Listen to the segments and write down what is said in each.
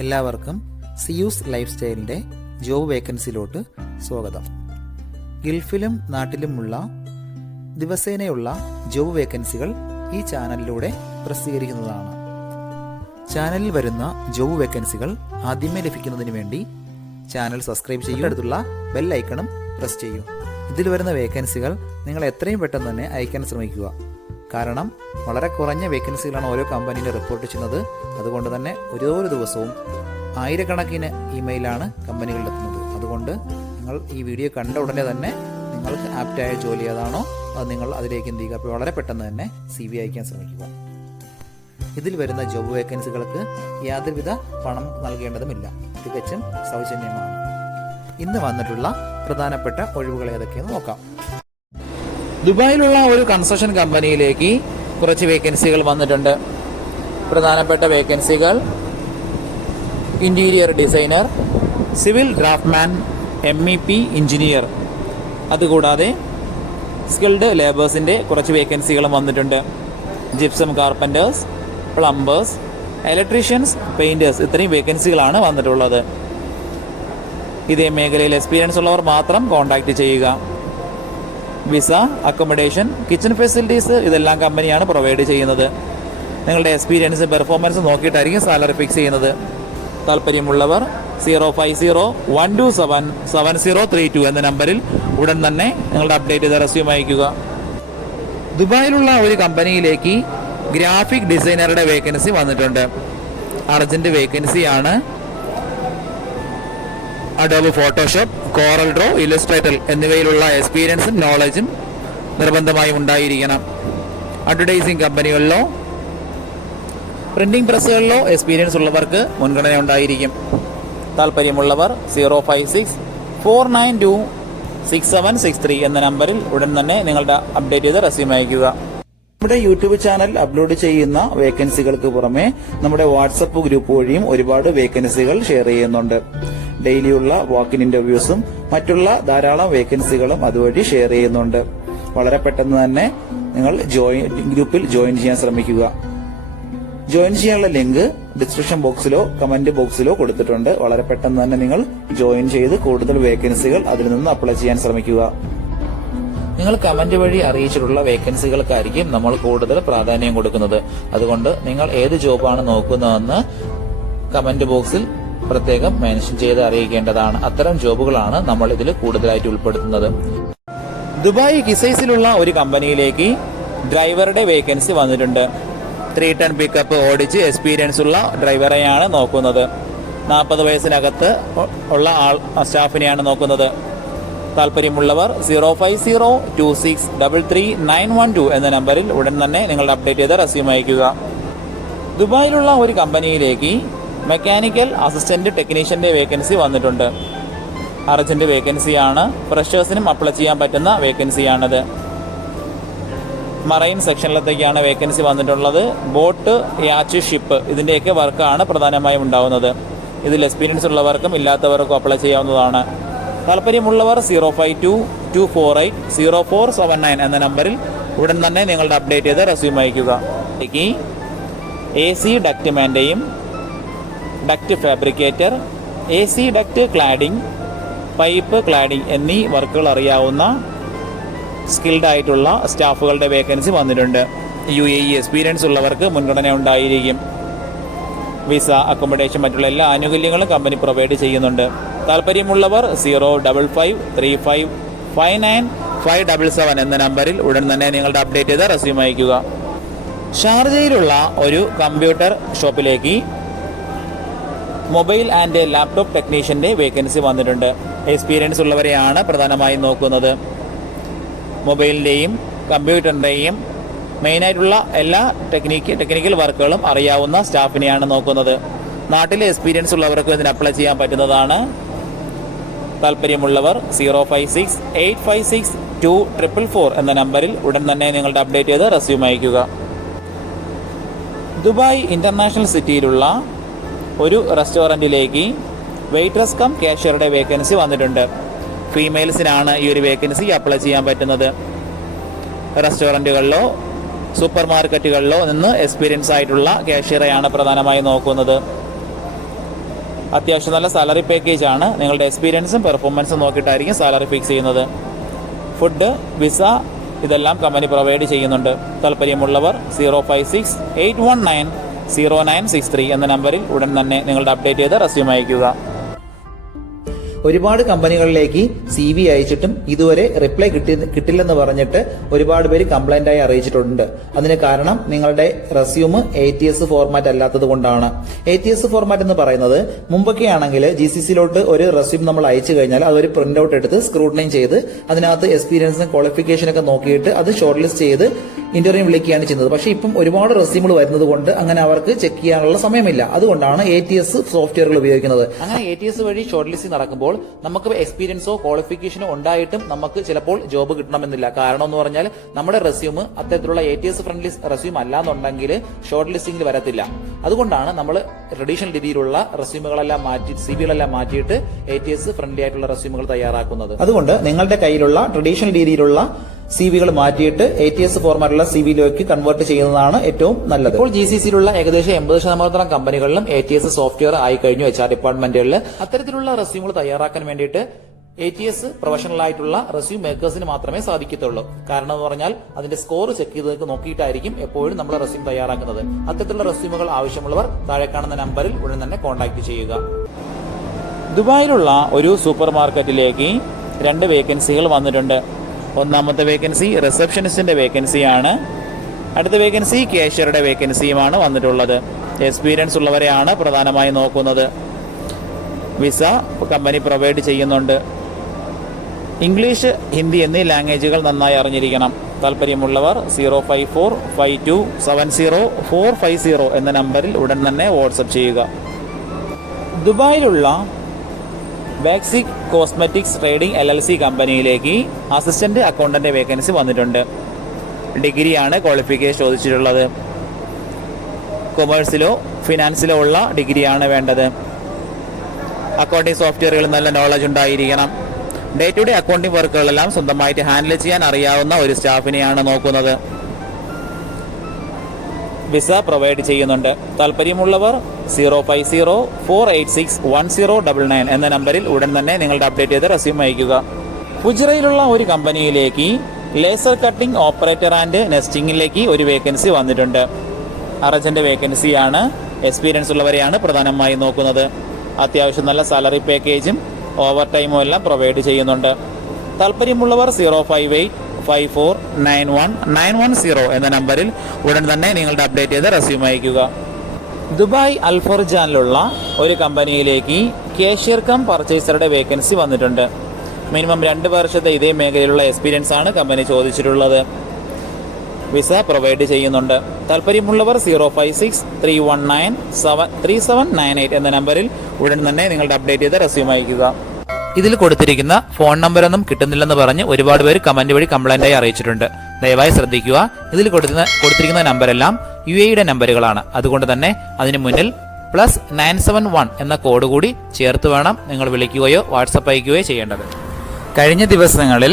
എല്ലാവർക്കും Zeus life സ്റ്റൈലിൻ്റെ job വേക്കൻസിയിലോട്ട് സ്വാഗതം. ഗൾഫിലും നാട്ടിലുമുള്ള ദിവസേനയുള്ള job വേക്കൻസികൾ ഈ ചാനലിലൂടെ പ്രസിദ്ധീകരിക്കുന്നതാണ്. ചാനലിൽ വരുന്ന ജോബ് വേക്കൻസികൾ ആദ്യമേ ലഭിക്കുന്നതിന് വേണ്ടി ചാനൽ സബ്സ്ക്രൈബ് ചെയ്യുക, അടുത്തുള്ള ബെൽ ഐക്കണും പ്രസ് ചെയ്യൂ. ഇതിൽ വരുന്ന വേക്കൻസികൾ നിങ്ങൾ എത്രയും പെട്ടെന്ന് തന്നെ അയക്കാൻ ശ്രമിക്കുക. കാരണം വളരെ കുറഞ്ഞ വേക്കൻസികളാണ് ഓരോ കമ്പനിയിൽ റിപ്പോർട്ട് ചെയ്യുന്നത്. അതുകൊണ്ട് തന്നെ ഓരോ ദിവസവും ആയിരക്കണക്കിന് ഇമെയിലാണ് കമ്പനികളിലെത്തുന്നത്. അതുകൊണ്ട് നിങ്ങൾ ഈ വീഡിയോ കണ്ട ഉടനെ തന്നെ നിങ്ങൾക്ക് ആപ്റ്റായ ജോലി ഏതാണോ അത് നിങ്ങൾ അതിലേക്ക് എന്ത് ചെയ്യുക. അപ്പോൾ വളരെ പെട്ടെന്ന് തന്നെ CV അയക്കാൻ ശ്രമിക്കുക. ഇതിൽ വരുന്ന ജോബ് വേക്കൻസികൾക്ക് യാതൊരുവിധ പണം നൽകേണ്ടതുമില്ല, തികച്ചും സൗജന്യമാണ്. ഇന്ന് വന്നിട്ടുള്ള പ്രധാനപ്പെട്ട ഒഴിവുകൾ ഏതൊക്കെയെന്ന് നോക്കാം. ദുബായിലുള്ള ഒരു കൺസ്ട്രക്ഷൻ കമ്പനിയിലേക്ക് കുറച്ച് വേക്കൻസികൾ വന്നിട്ടുണ്ട്. പ്രധാനപ്പെട്ട വേക്കൻസികൾ interior designer, civil draughtsman, MEP engineer, അതുകൂടാതെ സ്കിൽഡ് ലേബേഴ്സിൻ്റെ കുറച്ച് വേക്കൻസികളും വന്നിട്ടുണ്ട്. Gypsum carpenter's, plumbers, electricians, painters, ഇത്രയും വേക്കൻസികളാണ് വന്നിട്ടുള്ളത്. ഇതേ മേഖലയിൽ എക്സ്പീരിയൻസ് ഉള്ളവർ മാത്രം കോൺടാക്റ്റ് ചെയ്യുക. വിസ, അക്കോമഡേഷൻ, കിച്ചൺ ഫെസിലിറ്റീസ് ഇതെല്ലാം കമ്പനിയാണ് പ്രൊവൈഡ് ചെയ്യുന്നത്. നിങ്ങളുടെ എക്സ്പീരിയൻസ്, പെർഫോമൻസ് നോക്കിയിട്ടായിരിക്കും സാലറി ഫിക്സ് ചെയ്യുന്നത്. താല്പര്യമുള്ളവർ 050-127-7032 എന്ന നമ്പറിൽ ഉടൻ തന്നെ നിങ്ങളുടെ അപ്ഡേറ്റ് ചെയ്ത റെസ്യൂം അയക്കുക. ദുബായിലുള്ള ഒരു കമ്പനിയിലേക്ക് ഗ്രാഫിക് ഡിസൈനറുടെ വേക്കൻസി വന്നിട്ടുണ്ട്. അർജന്റ് വേക്കൻസിയാണ്. Adobe Photoshop, Corel Draw, Illustrator എന്നിവയിലുള്ള എക്സ്പീരിയൻസും നോളജും നിർബന്ധമായും ഉണ്ടായിരിക്കണം. അഡ്വർടൈസിംഗ് കമ്പനികളിലോ പ്രിന്റിംഗ് പ്രസ്സുകളിലോ എക്സ്പീരിയൻസ് ഉള്ളവർക്ക് മുൻഗണന ഉണ്ടായിരിക്കും. താല്പര്യമുള്ളവർ 056-492-6763 എന്ന നമ്പറിൽ ഉടൻ തന്നെ നിങ്ങളുടെ അപ്ഡേറ്റ് ചെയ്ത് റെസ്യൂം അയക്കുക. നമ്മുടെ യൂട്യൂബ് ചാനൽ അപ്ലോഡ് ചെയ്യുന്ന വേക്കൻസികൾക്ക് പുറമെ നമ്മുടെ വാട്സപ്പ് ഗ്രൂപ്പ് വഴിയും ഒരുപാട് വേക്കൻസികൾ ഷെയർ ചെയ്യുന്നുണ്ട്. ഡെയിലിയുള്ള വാക്കിൻ ഇന്റർവ്യൂസും മറ്റുള്ള ധാരാളം വേക്കൻസികളും അതുവഴി ഷെയർ ചെയ്യുന്നുണ്ട്. വളരെ പെട്ടെന്ന് തന്നെ നിങ്ങൾ ഗ്രൂപ്പിൽ ജോയിൻ ചെയ്യാൻ ശ്രമിക്കുക. ജോയിൻ ചെയ്യാനുള്ള ലിങ്ക് ഡിസ്ക്രിപ്ഷൻ ബോക്സിലോ കമന്റ് ബോക്സിലോ കൊടുത്തിട്ടുണ്ട്. വളരെ പെട്ടെന്ന് തന്നെ നിങ്ങൾ ജോയിൻ ചെയ്ത് കൂടുതൽ വേക്കൻസികൾ അതിൽ നിന്ന് അപ്ലൈ ചെയ്യാൻ ശ്രമിക്കുക. നിങ്ങൾ കമന്റ് വഴി അറിയിച്ചിട്ടുള്ള വേക്കൻസികൾക്കായിരിക്കും നമ്മൾ കൂടുതൽ പ്രാധാന്യം കൊടുക്കുന്നത്. അതുകൊണ്ട് നിങ്ങൾ ഏത് ജോബാണ് നോക്കുന്നതെന്ന് കമന്റ് ബോക്സിൽ പ്രത്യേകം മെൻഷൻ ചെയ്ത് അറിയിക്കേണ്ടതാണ്. അത്തരം ജോബുകളാണ് നമ്മൾ ഇതിൽ കൂടുതലായിട്ട് ഉൾപ്പെടുത്തുന്നത്. ദുബായ് കിസൈസിലുള്ള ഒരു കമ്പനിയിലേക്ക് ഡ്രൈവറുടെ വേക്കൻസി വന്നിട്ടുണ്ട്. 3 ടൺ പിക്കപ്പ് ഓടിച്ച് എക്സ്പീരിയൻസ് ഉള്ള ഡ്രൈവറെയാണ് നോക്കുന്നത്. 40 വയസ്സിനകത്ത് ഉള്ള സ്റ്റാഫിനെയാണ് നോക്കുന്നത്. താല്പര്യമുള്ളവർ 050-2633-912 എന്ന നമ്പറിൽ ഉടൻ തന്നെ നിങ്ങളുടെ അപ്ഡേറ്റ് ചെയ്ത് റെസ്യൂം അയക്കുക. ദുബായിലുള്ള ഒരു കമ്പനിയിലേക്ക് മെക്കാനിക്കൽ അസിസ്റ്റന്റ് ടെക്നീഷ്യന്റെ വേക്കൻസി വന്നിട്ടുണ്ട്. അർജന്റ് വേക്കൻസിയാണ്. ഫ്രഷേഴ്സിനും അപ്ലൈ ചെയ്യാൻ പറ്റുന്ന വേക്കൻസിയാണിത്. മറൈൻ സെക്ഷനിലത്തേക്കാണ് വേക്കൻസി വന്നിട്ടുള്ളത്. ബോട്ട്, യാച്ച്, ഷിപ്പ് ഇതിന്റെയൊക്കെ വർക്കാണ് പ്രധാനമായും ഉണ്ടാവുന്നത്. ഇതിൽ എക്സ്പീരിയൻസ് ഉള്ളവർക്കും ഇല്ലാത്തവർക്കും അപ്ലൈ ചെയ്യാവുന്നതാണ്. താല്പര്യമുള്ളവർ 052-248-0479 എന്ന നമ്പറിൽ ഉടൻ തന്നെ നിങ്ങളുടെ അപ്ഡേറ്റ് ചെയ്ത് റെസ്യൂം അയക്കുക. AC ഡക്ട്മാന്റെയും duct fabricator, AC duct cladding, pipe cladding എന്നീ വർക്കുകൾ അറിയാവുന്ന സ്കിൽഡ് ആയിട്ടുള്ള സ്റ്റാഫുകളുടെ വേക്കൻസി വന്നിട്ടുണ്ട്. UAE എക്സ്പീരിയൻസ് ഉള്ളവർക്ക് മുൻഗണന ഉണ്ടായിരിക്കും. വിസ, അക്കോമഡേഷൻ മറ്റുള്ള എല്ലാ ആനുകൂല്യങ്ങളും കമ്പനി പ്രൊവൈഡ് ചെയ്യുന്നുണ്ട്. താല്പര്യമുള്ളവർ 055-3559-577 എന്ന നമ്പറിൽ ഉടൻ തന്നെ നിങ്ങളുടെ അപ്ഡേറ്റ് ചെയ്ത് റെസ്യൂം അയക്കുക. ഷാർജയിലുള്ള ഒരു കമ്പ്യൂട്ടർ ഷോപ്പിലേക്ക് മൊബൈൽ ആൻഡ് ലാപ്ടോപ്പ് ടെക്നീഷ്യന്റെ വേക്കൻസി വന്നിട്ടുണ്ട്. എക്സ്പീരിയൻസ് ഉള്ളവരെയാണ് പ്രധാനമായും നോക്കുന്നത്. മൊബൈലിന്റെയും കമ്പ്യൂട്ടറിന്റെയും മെയിനായിട്ടുള്ള എല്ലാ ടെക്നിക്കൽ വർക്കുകളും അറിയാവുന്ന സ്റ്റാഫിനെയാണ് നോക്കുന്നത്. നാട്ടിലെ എക്സ്പീരിയൻസ് ഉള്ളവർക്ക് ഇതിന് അപ്ലൈ ചെയ്യാൻ പറ്റുന്നതാണ്. താല്പര്യമുള്ളവർ 056-856-2444 എന്ന നമ്പറിൽ ഉടൻ തന്നെ നിങ്ങളുടെ അപ്ഡേറ്റ് ചെയ്ത് റെസ്യൂം അയക്കുക. ദുബായ് ഇന്റർനാഷണൽ സിറ്റിയിലുള്ള ഒരു റെസ്റ്റോറൻറ്റിലേക്ക് വെയിട്രസ് കം കാഷ്യറുടെ വേക്കൻസി വന്നിട്ടുണ്ട്. ഫീമെയിൽസിനാണ് ഈ ഒരു വേക്കൻസി അപ്ലൈ ചെയ്യാൻ പറ്റുന്നത്. റെസ്റ്റോറൻറ്റുകളിലോ സൂപ്പർ മാർക്കറ്റുകളിലോ നിന്ന് എക്സ്പീരിയൻസ് ആയിട്ടുള്ള കാഷ്യറെയാണ് പ്രധാനമായും നോക്കുന്നത്. അത്യാവശ്യം നല്ല സാലറി പാക്കേജ് ആണ്. നിങ്ങളുടെ എക്സ്പീരിയൻസും പെർഫോമൻസും നോക്കിയിട്ടായിരിക്കും സാലറി ഫിക്സ് ചെയ്യുന്നത്. ഫുഡ്, വിസ ഇതെല്ലാം കമ്പനി പ്രൊവൈഡ് ചെയ്യുന്നുണ്ട്. താല്പര്യമുള്ളവർ 056-819-0963 എന്ന നമ്പറിൽ ഉടൻ തന്നെ നിങ്ങളുടെ അപ്ഡേറ്റ് ചെയ്ത് റെസ്യൂം അയയ്ക്കുക. ഒരുപാട് കമ്പനികളിലേക്ക് CV അയച്ചിട്ടും ഇതുവരെ റിപ്ലൈ കിട്ടില്ലെന്ന് പറഞ്ഞിട്ട് ഒരുപാട് പേര് കംപ്ലൈന്റ് ആയി അറിയിച്ചിട്ടുണ്ട്. അതിന് കാരണം നിങ്ങളുടെ റെസ്യൂം ATS ഫോർമാറ്റ് അല്ലാത്തത് കൊണ്ടാണ്. ATS ഫോർമാറ്റ് എന്ന് പറയുന്നത് മുമ്പൊക്കെ ആണെങ്കിൽ GCCയിലോട്ട് ഒരു റെസ്യൂം നമ്മൾ അയച്ചു കഴിഞ്ഞാൽ അതൊരു പ്രിന്റ് ഔട്ട് എടുത്ത് സ്ക്രൂട്ടനൈൻ ചെയ്ത് അതിനകത്ത് എക്സ്പീരിയൻസും ക്വാളിഫിക്കേഷനൊക്കെ നോക്കിയിട്ട് അത് ഷോർട്ട് ലിസ്റ്റ് ചെയ്ത് ഇന്റർവ്യൂ വിളിക്കുകയാണ് ചെയ്യുന്നത്. പക്ഷേ ഇപ്പം ഒരുപാട് റെസ്യൂമുകൾ വരുന്നത് കൊണ്ട് അങ്ങനെ അവർക്ക് ചെക്ക് ചെയ്യാനുള്ള സമയമില്ല. അതുകൊണ്ടാണ് ATS സോഫ്റ്റ്വെയറുകൾ ഉപയോഗിക്കുന്നത്. അങ്ങനെ ATS വഴി ഷോർട്ട് ലിസ്റ്റിംഗ് നടക്കുമ്പോൾ നമുക്ക് എക്സ്പീരിയൻസോ ക്വാളിഫിക്കേഷനോ ഉണ്ടായിട്ടും നമുക്ക് ചിലപ്പോൾ ജോബ് കിട്ടണമെന്നില്ല. കാരണം എന്ന് പറഞ്ഞാൽ നമ്മുടെ റെസ്യൂം അത്തരത്തിലുള്ള ATS ഫ്രണ്ട്ലി റെസ്യൂം അല്ലാന്നുണ്ടെങ്കിൽ ഷോർട്ട് ലിസ്റ്റിംഗിൽ വരത്തില്ല. അതുകൊണ്ടാണ് നമ്മൾ ട്രഡീഷണൽ രീതിയിലുള്ള റെസ്യൂമുകളെല്ലാം മാറ്റി CVകളെല്ലാം മാറ്റിയിട്ട് ATS ഫ്രണ്ട്ലി ആയിട്ടുള്ള റെസ്യൂമുകൾ തയ്യാറാക്കുന്നത്. അതുകൊണ്ട് നിങ്ങളുടെ കയ്യിലുള്ള ട്രഡീഷണൽ രീതിയിലുള്ള CVകൾ മാറ്റിയിട്ട് ATS ഫോർമാറ്റുള്ള CVയിലേക്ക് കൺവേർട്ട് ചെയ്യുന്നതാണ് ഏറ്റവും നല്ലത്. ഇപ്പോൾ GCCയിലുള്ള ഏകദേശം 80% കമ്പനികളിലും ATS സോഫ്റ്റ്വെയർ ആയി കഴിഞ്ഞു. HR ഡിപ്പാർട്ട്മെന്റുകളിൽ അത്തരത്തിലുള്ള റെസ്യൂമുകൾ തയ്യാറാക്കാൻ വേണ്ടിയിട്ട് ATS പ്രൊഫഷണൽ ആയിട്ടുള്ള റെസ്യൂം മേക്കേഴ്സിന് മാത്രമേ സാധിക്കത്തുള്ളൂ. കാരണം എന്ന് പറഞ്ഞാൽ അതിന്റെ സ്കോർ ചെക്ക് ചെയ്ത് നോക്കിയിട്ടായിരിക്കും എപ്പോഴും നമ്മൾ റെസ്യൂം തയ്യാറാക്കുന്നത്. അത്തരത്തിലുള്ള റെസ്യൂമുകൾ ആവശ്യമുള്ളവർ താഴെ കാണുന്ന നമ്പറിൽ ഉടൻ തന്നെ കോൺടാക്ട് ചെയ്യുക. ദുബായിലുള്ള ഒരു സൂപ്പർ മാർക്കറ്റിലേക്ക് 2 വേക്കൻസികൾ വന്നിട്ടുണ്ട്. ഒന്നാമത്തെ വേക്കൻസി റിസപ്ഷനിസ്റ്റിന്റെ വേക്കൻസിയാണ്. അടുത്ത വേക്കൻസി കാഷ്യറുടെ വേക്കൻസിയുമാണ് വന്നിട്ടുള്ളത്. എക്സ്പീരിയൻസ് ഉള്ളവരെയാണ് പ്രധാനമായും നോക്കുന്നത്. വിസ കമ്പനി പ്രൊവൈഡ് ചെയ്യുന്നുണ്ട്. ഇംഗ്ലീഷ്, ഹിന്ദി എന്നീ ലാംഗ്വേജുകൾ നന്നായി അറിഞ്ഞിരിക്കണം. താല്പര്യമുള്ളവർ 05452700450 എന്ന നമ്പറിൽ ഉടൻ തന്നെ വാട്സപ്പ് ചെയ്യുക. ദുബായിലുള്ള ബാക്സിക് കോസ്മെറ്റിക്സ് ട്രേഡിംഗ് LLC കമ്പനിയിലേക്ക് അസിസ്റ്റന്റ് അക്കൗണ്ടന്റ് വേക്കൻസി വന്നിട്ടുണ്ട്. ഡിഗ്രിയാണ് ക്വാളിഫിക്കേഷൻ ചോദിച്ചിട്ടുള്ളത്. കൊമേഴ്സിലോ ഫിനാൻസിലോ ഉള്ള ഡിഗ്രിയാണ് വേണ്ടത്. അക്കൗണ്ടിംഗ് സോഫ്റ്റ്വെയറുകളിൽ നല്ല നോളജ് ഉണ്ടായിരിക്കണം. ഡേ ടു ഡേ അക്കൗണ്ടിംഗ് വർക്കുകളെല്ലാം സ്വന്തമായിട്ട് ഹാൻഡിൽ ചെയ്യാൻ അറിയാവുന്ന ഒരു സ്റ്റാഫിനെയാണ് നോക്കുന്നത്. വിസ പ്രൊവൈഡ് ചെയ്യുന്നുണ്ട്. താല്പര്യമുള്ളവർ 050-486-1099 എന്ന നമ്പറിൽ ഉടൻ തന്നെ നിങ്ങളുടെ അപ്ഡേറ്റ് ചെയ്ത് റെസ്യൂം അയയ്ക്കുക. ഫുജിറയിലുള്ള ഒരു കമ്പനിയിലേക്ക് ലേസർ കട്ടിംഗ് ഓപ്പറേറ്റർ ആൻഡ് നെസ്റ്റിംഗിലേക്ക് ഒരു വേക്കൻസി വന്നിട്ടുണ്ട്. അർജന്റ് വേക്കൻസിയാണ്. എക്സ്പീരിയൻസ് ഉള്ളവരെയാണ് പ്രധാനമായും നോക്കുന്നത്. അത്യാവശ്യം നല്ല സാലറി പാക്കേജും ഓവർ ടൈമും എല്ലാം പ്രൊവൈഡ് ചെയ്യുന്നുണ്ട്. താല്പര്യമുള്ളവർ 058-5491-910 എന്ന നമ്പറിൽ ഉടൻ തന്നെ നിങ്ങളുടെ അപ്ഡേറ്റ് ചെയ്ത് റെസ്യൂം അയയ്ക്കുക. ദുബായ് അൽഫർജാനിലുള്ള ഒരു കമ്പനിയിലേക്ക് കാഷ്യർ കം പർച്ചേസറുടെ വേക്കൻസി വന്നിട്ടുണ്ട്. മിനിമം 2 വർഷത്തെ ഇതേ മേഖലയിലുള്ള എക്സ്പീരിയൻസ് ആണ് കമ്പനി ചോദിച്ചിട്ടുള്ളത്. വിസ പ്രൊവൈഡ് ചെയ്യുന്നുണ്ട്. താല്പര്യമുള്ളവർ 056-319-3798 എന്ന നമ്പറിൽ ഉടൻ തന്നെ നിങ്ങളുടെ അപ്ഡേറ്റ് ചെയ്ത് റെസ്യൂം അയയ്ക്കുക. ഇതിൽ കൊടുത്തിരിക്കുന്ന ഫോൺ നമ്പറൊന്നും കിട്ടുന്നില്ലെന്ന് പറഞ്ഞ് ഒരുപാട് പേര് കമന്റ് വഴി കംപ്ലൈന്റായി അറിയിച്ചിട്ടുണ്ട്. ദയവായി ശ്രദ്ധിക്കുക. ഇതിൽ കൊടുത്തിരിക്കുന്ന നമ്പരെല്ലാം UAE നമ്പറുകളാണ്. അതുകൊണ്ട് തന്നെ അതിന് മുന്നിൽ +971 എന്ന കോഡ് കൂടി ചേർത്ത് വേണം നിങ്ങൾ വിളിക്കുകയോ വാട്സപ്പ് അയക്കുകയോ ചെയ്യേണ്ടത്. കഴിഞ്ഞ ദിവസങ്ങളിൽ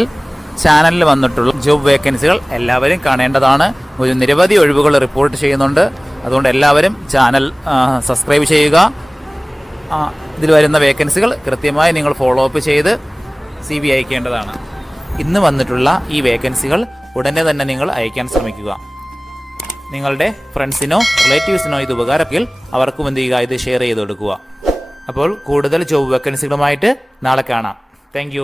ചാനലിൽ വന്നിട്ടുള്ള ജോബ് വേക്കൻസികൾ എല്ലാവരും കാണേണ്ടതാണ്. ഒരു നിരവധി ഒഴിവുകൾ റിപ്പോർട്ട് ചെയ്യുന്നുണ്ട്. അതുകൊണ്ട് എല്ലാവരും ചാനൽ സബ്സ്ക്രൈബ് ചെയ്യുക. ഇതിൽ വരുന്ന വേക്കൻസികൾ കൃത്യമായി നിങ്ങൾ ഫോളോ അപ്പ് ചെയ്ത് CV അയക്കേണ്ടതാണ്. ഇന്ന് വന്നിട്ടുള്ള ഈ വേക്കൻസികൾ ഉടനെ തന്നെ നിങ്ങൾ അയക്കാൻ ശ്രമിക്കുക. നിങ്ങളുടെ ഫ്രണ്ട്സിനോ റിലേറ്റീവ്സിനോ ഇത് ഉപകാരമെങ്കിൽ അവർക്കും എന്ത് ചെയ്യുക, ഇത് ഷെയർ ചെയ്ത് കൊടുക്കുക. അപ്പോൾ കൂടുതൽ ജോബ് വേക്കൻസികളുമായിട്ട് നാളെ കാണാം. താങ്ക്